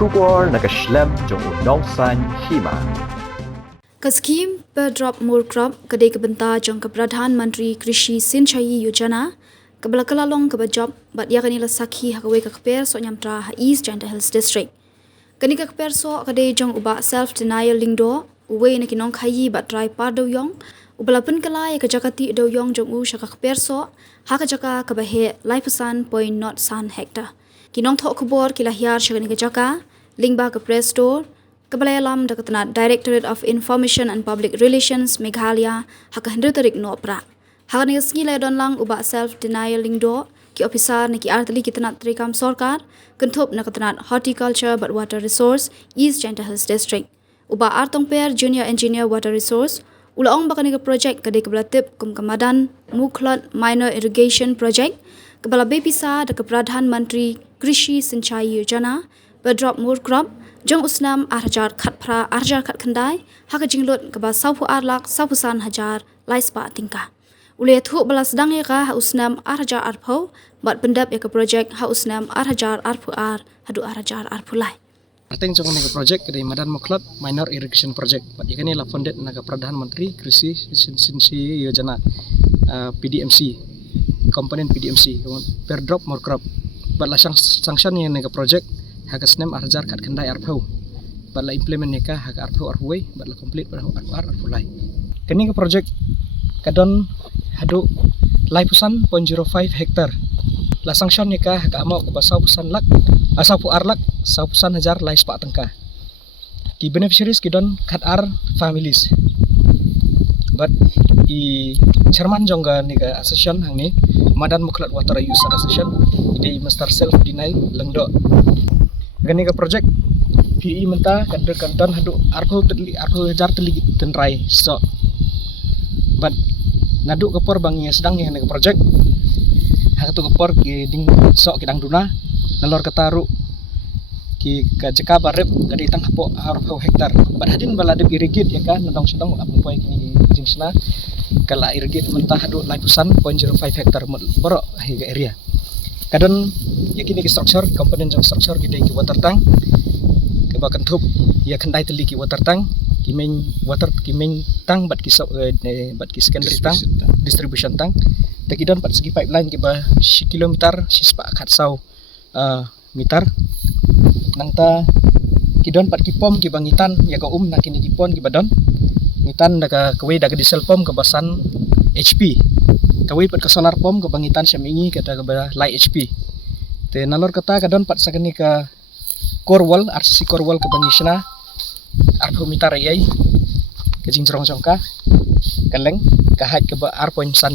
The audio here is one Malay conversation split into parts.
Shubor nakaslem jong unong san hima. Kaskim per drop more crop kadai kebenta jong ke Pradhan Menteri Krishi Sinchayi Yojana kabla kalalong ke job bat ya kanila sakhi hakawe ka kper so nyamtra ha East Janta Hills District. Kani ka kper so kadai jong uba self denial lingdo uwe na kinong khayi bat try par do yong ubalapan kala ya ka jakati do yong jong u shaka kper so ha ka jaka ka bahe laipasan point not san hectare. Kinong thok kubor kila hiar shagani ka jaka lingba ka press store Kabalayalam dakatna Directorate of Information and Public Relations Meghalaya haka hendu tarik no pra. Haka ni sngi lai don lang uba self denial lingdo ki officer ni ki artali kitna trikam sarkar kentup nakatna horticulture but water resource East Janta Hills District. Uba artong per junior engineer water resource ulaong bakani ka project kadai kabalatip kum kamadan Mukhlot minor irrigation project kabala bepisa dak Pradhan Menteri Krishi Sinchayi Yojana berdrop more crop jong usnam arjar khat phra arjar khat khandai haka jinglot kaba saupu arlak saupusan hajar laispa tingka ule thu balas dang ka ha usnam arjar arpho bat pendap ya ka project ha usnam arjar arphu ar hadu arjar arphulai Ateng jong nega project kedai Madan Mukhlot minor irrigation project pat ikani la funded naga Pradhan Menteri Krishi Sinchayi Yojana PDMC komponen PDMC per drop more crop bat la sanction ni nega project haka snem arjar kat kendai arpau batla implement neka haka arpau arhuai batla complete arhu arpulai kini ke project kadon hadu laipusan 0.05 hektar la sanction neka haka amau ke basau pusan lak asapu arlak saupusan hajar lai spa tengka ki beneficiaries kidon kat ar families but i chairman jongga neka association hangni Madan Mukhlot Water User Association ide master self denial lengdo gani ka project PE menta kadon hadu arpo jar teli tenrai so but nadu kapor bangi sedang ni ka project hatu kapor ki ding so kidang duna nalor kataru ki ka jeka barep gadi tang hapo arpo hektar but hadin balade irigate ya kan nandong sedang apung poi kini jingsna kala irigate menta hadu laipusan 0.05 hektar boro higa area kadon yakini ki structure komponen jong structure gede ki water tank ke bakan thup ya khandai teli ki water tank ki main tank bat ki secondary tank distribution tank tekidon pat segi pipeline ki ba kilometer sispa khatsau meter nangta kidon pat ki pom ki bangitan ya ka nakini ki pon ki badon ngitan daga kwe daga diesel pom ke basan HP kawai pat ke solar pom ke bangitan semingi kata ke light HP te nalor kata kadon pat sakani ka core wall RCC core wall ke bangisna arpo mitar yai ke jingrong jongka kaleng ke height ke arpoin san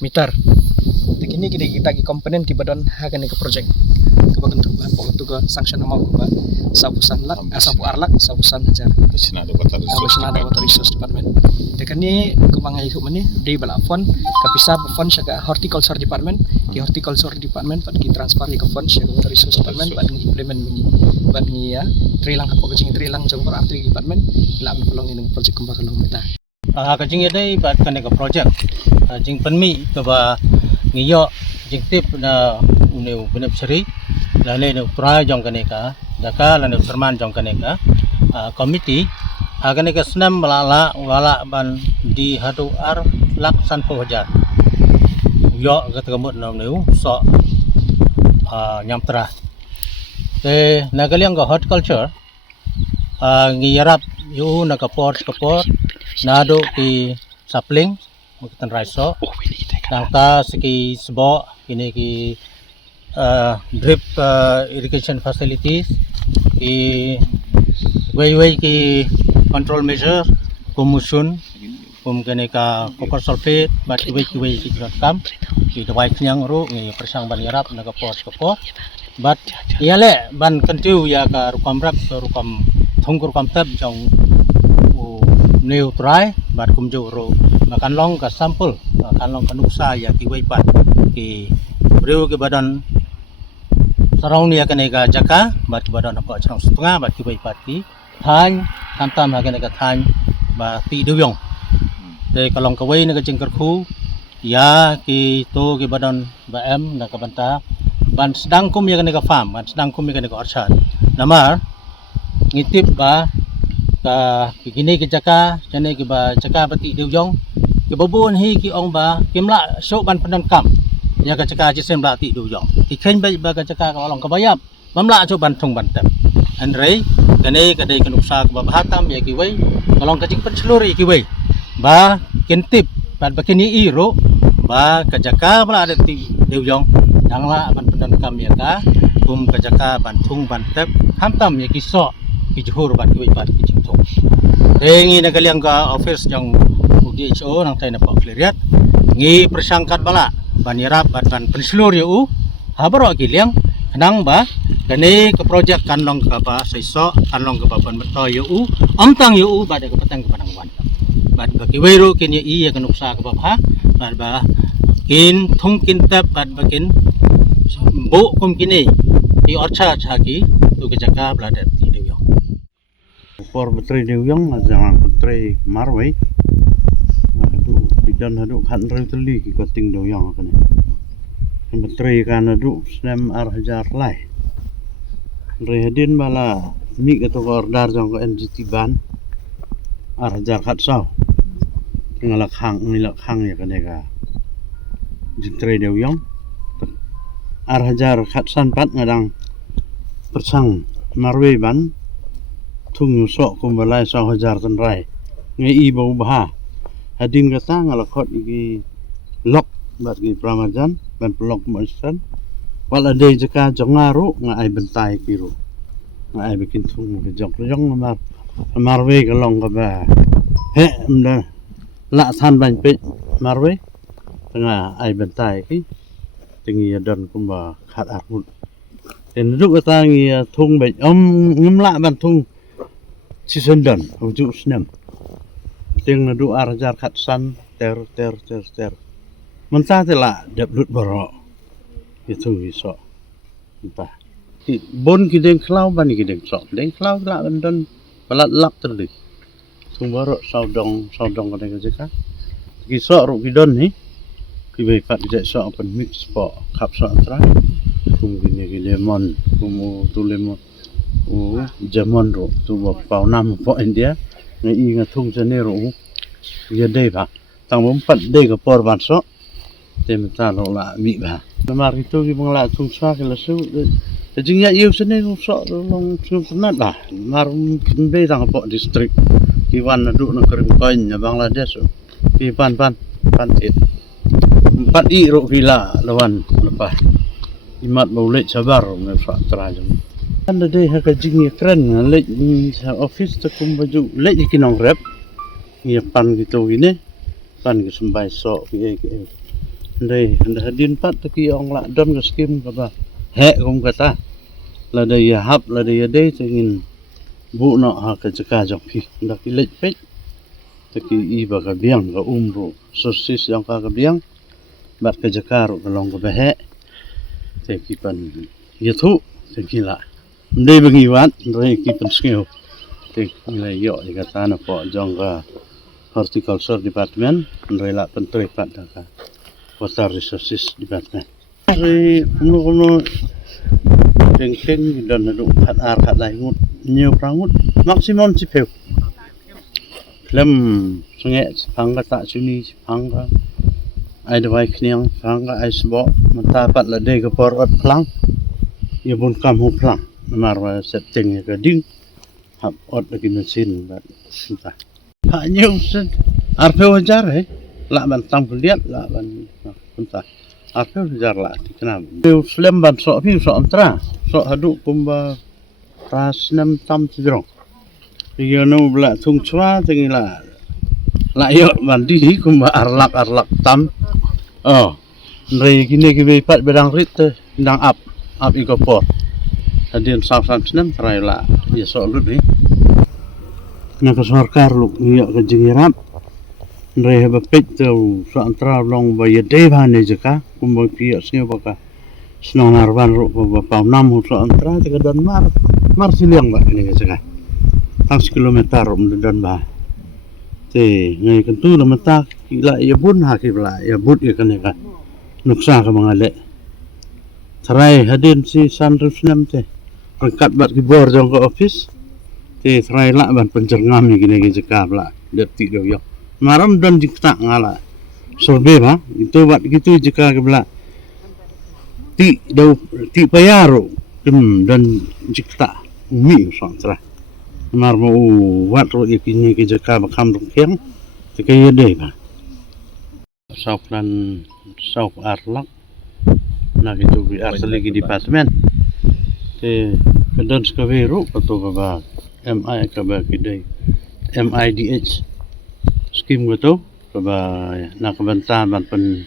meter te kini kita ki komponen ki badon hagani ke project ke bagentu ke sanction amau ke sapusan lak asapu arlak sapusan hajar National Water Resource Department dekani kebangai hidup mani di balafon kapisa fund syaga horticulture department ki horticulture department pat ki transfer ke fund syaga Water Resource Department pat implement bani ya trilang hapo kecing trilang jongkor arti department la pelong ini project kembang kalong meta kajing dai bat kan ka project jing penmi ke ba ngiyo jing tip na uneu beneficiary la le no try jong kan ka daka la no serman jong kan ka committee akan ka senam lala ban di hadu ar lak san po hajar yo ka tagamot no neu so nyamtra te nagaliang ka horticulture ngiyarap yu nakaport nado ki sapling mukitan raiso nangta siki sebo kini ki drip irrigation facilities ki way ki control measure kumusun kene ka copper sulfate bat way ki kam ki dawai knyang ru ngi persang ban yarap nakaport but yale ban kentiu ya ka rukam thongkur kam tab jong new try bat kumjo ro makan long ka sampel makan long kanuksa ya ki way pat ki breu ke badan sarong ni akan ega jaka bat badan apa charong setengah bat ki way pat ki than tam akan ega than ba ti duyong de kalong ka way na ka jengker khu ya ki to ki badan ba em na ka banta ban sedang kum ya ka farm ban sedang kum ya ka orchard namar ngitip ba ka kini ke jaka chane ki ba jaka pati diu jong ki babun hi ki ong ba kimla so ban penan kam ya ka jaka ji sem la ti diu jong ki khen ba ka jaka ka long ka bayap mamla cho ban thong ban tep an rei kane ka dei ka nuksa ka ba hatam ya ki wei kalong ka jing pen seluri ki wei ba kintip ban ba kini iro ba ka jaka bla ada ti diu jong yang la ban penan kam ya ka kum ka jaka ban thong ban tep hamtam ya ki so ki johor ban ki wei ban ki jing thong ngi nagaliang ka office yang DHO nang tay na pa kleriat ngi persangkat bala banirap ban penselur yu habaro giliang kanang ba kani ke project kanlong ka ba saiso kanlong ka ba ban beto yu amtang yu ba da ka patang ka panangwan ba bagi wero kin ya iya kanuksa ka ba ba kin thong kin tap ba kin bo kum kini di orcha chaki tu ke jaka blada ti dewyong por betri dewyong jangan betri marwai dan hadu kan renteli ki koting do yang kan betri kan hadu snem arhajar lai rehadin bala mi ka to ordar jong ko NGT ban arhajar khat sau ngala khang ni la khang ya kan ka betri do yang arhajar khat san pat ngadang persang marwe ban thung so kum balai 1,000 tan rai ngai i bau bah hadin kata ngalakot iki lok bat gi pramajan ban pelok monstran wala de jaka jongaru ngai bentai kiru ngai bikin thung jok jong marwe kalong ka ba he mda la san ban pe marwe tengah ai bentai ki tingi don kumba khat armut den duk kata ngi thung be ngumla ban thung sisendon ujuk snem ting na du arjar khat san ter menta tela deblut boro itu iso entah bon ki deng klau ban ki deng sok deng klau la bandon balat lap terli tung boro saudong ka deng jeka ki sok ru ki don ni ki be pat je sok pen mix po kap sok tra tung ki lemon kumu tu lemon jamon ru tu pau nam po India ngai i nga thung chane ro ya dei ba tang bom pat dei ka por ban so tem ta lo la mi ba namar itu ki bangla thung sa ke la su te jing ya yu chane ro so long chu nat ba mar kin be tang po district ki wan na du na krim koin na Bangladesh ki pan tit pat i ro vila lawan lepas imat boleh sabar ngai fa tra jong anda deh haka jingi keren lek office takum baju lek ikinong rep ngi pan gitu gini pan ke sembai so ki ndai anda hadin pat ki ong la don ke skim ka ba he kum kata la dai hap la dai dei tengin bu no ha ka jaka jok ki ndak ki lek pe taki i ba ka biang ka umru sosis yang ka biang bat ka jaka ro ka long ka he te ki pan yathu tekila ndai bagi wat ndai ki pen skeo te nilai yo di kata na po jong ka horticulture department ndai la pen tre pat ka water resources department ri no teng dan adu khat lai ngut nhiều prangut maximum chi pheu lem sunge phang ka ta chuni phang ka ai dawai khniang phang ka ai sbo mata pat la de ka por ot phlang ye bun kam hu phlang marwa setting ka ding hap ot lagi mesin bat sinta ha nhiều sen arpeu jar he la ban tam kuliat la ban sinta arpeu jar la kenam eu slem ban so phi so amtra so hadu kumba ras nam tam tidrong yo no bla thung chwa tengi la yo ban di kumba arlak tam rei gini ki be pat bedang rit ndang ap ikopor hadin sam senam trai la ya so lut ni na ka sarkar lu ya ka jingirap rei ba pet tu so antra long ba ye de ba ne jaka kumba pi asnyo ba ka snong narban ru ba pa nam hu so antra te ka dan mar siliang ba ni ka jaka 100 kilometer dan ba te ngai kan tu na mata kila ya bun ha ki bla ya but ya kan ka nuksa ka mga le trai hadin si san rusnam te rangkat bat ki bor jong ka office te serai la ban pencerngam ni gini jekap la detik do yok maram dan jikta ngala sorbe ba itu bat gitu jika kebla ti payaro dan jikta umi santra mar mo wat ro ikini ke jaka bakam rungkeng te kaya dei ba South Arlak na gitu di Arselegi departemen te kedon skaveru pato ba MI ka ba kidai MIDH skim goto ka ba nakabantahan ban pen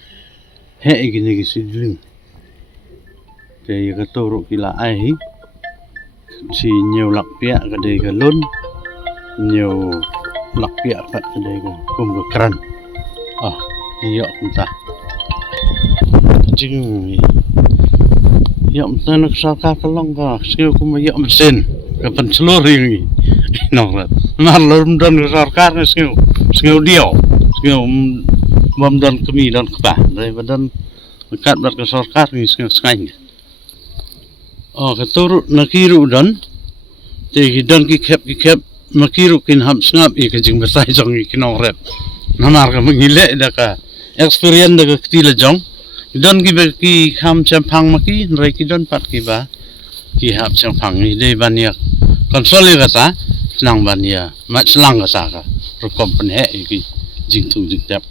he gini gisidling te katoro kila ai si nhiều lak pia ka dei ka lon nhiều lak pia ka dei ka kum ka kran iyo kunta jing yom tanak saka kalong ka skill kum yom sen ka pan seluring nongrat marlum dan sarkar skill dio skill bom dan kami dan keba dari badan dekat ber ke sarkar ni skill skang katuru nakiru dan te dan ki kep makiru kin ham snap i ka jing besai jong i kinongrat namar ka mengile da ka experience da ka tila jong don ki ham champang maki rai ki don pat ki ba ki hap champang ni dei bania konsoli kata senang bania mat selang kata ka pro company he ki jing tu jing tap